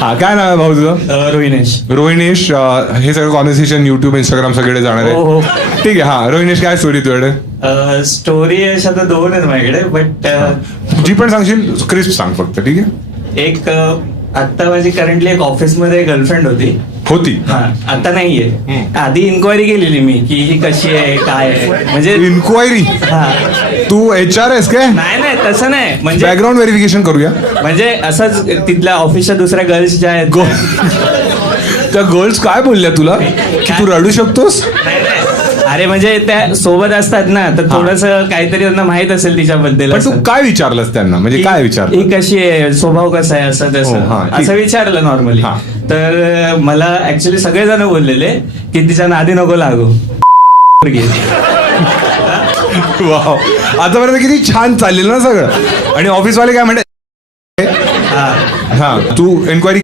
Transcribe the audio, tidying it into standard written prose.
हा, काय नाव आहे भाऊ तुझं? रोहिनेश. रोहिणेश. हे सगळं कॉन्व्हर्सेशन युट्यूब इंस्टाग्राम सगळे जाणार हो, आहे. हो. ठीक आहे. हा, रोहिणेश, काय स्टोरी तुझ्याकडे? स्टोरी अशा तर दोन आहेत माझ्याकडे, बट जी पण सांगशील क्रिस्प सांग फक्त. ठीक आहे. एक आता माझी करंटली एक ऑफिसमध्ये गर्लफ्रेंड होती. हा, आता नाहीये. आधी इन्क्वायरी केलेली मी की ही कशी आहे, काय आहे, म्हणजे इन्क्वायरी? हा. तू HR आहेस काय? नाही तसं नाही, म्हणजे बॅकग्राऊंड व्हेरिफिकेशन करूया. म्हणजे असंच तिथल्या ऑफिसच्या दुसऱ्या गर्ल्स ज्या आहेत त्या गर्ल्स काय बोलल्या तुला की तू रडू शकतोस? नाही. अरे म्हणजे त्या सोबत असतात ना, तर थोडस काहीतरी त्यांना माहित असेल तिच्याबद्दल. पण तू काय विचारलंस त्यांना? म्हणजे काय विचारलं? ही कशी आहे, स्वभाव कसा आहे, असं हो, तसं हा, ठीक. असं विचारलं नॉर्मली. हा. तर मला ऍक्च्युली सगळेजण बोललेले की तिच्या नादी नको लागू. वाव, आतापर्यंत किती छान चाललेलं ना सगळं. आणि ऑफिसवाले काय म्हणते? हा, तू एन्क्वायरी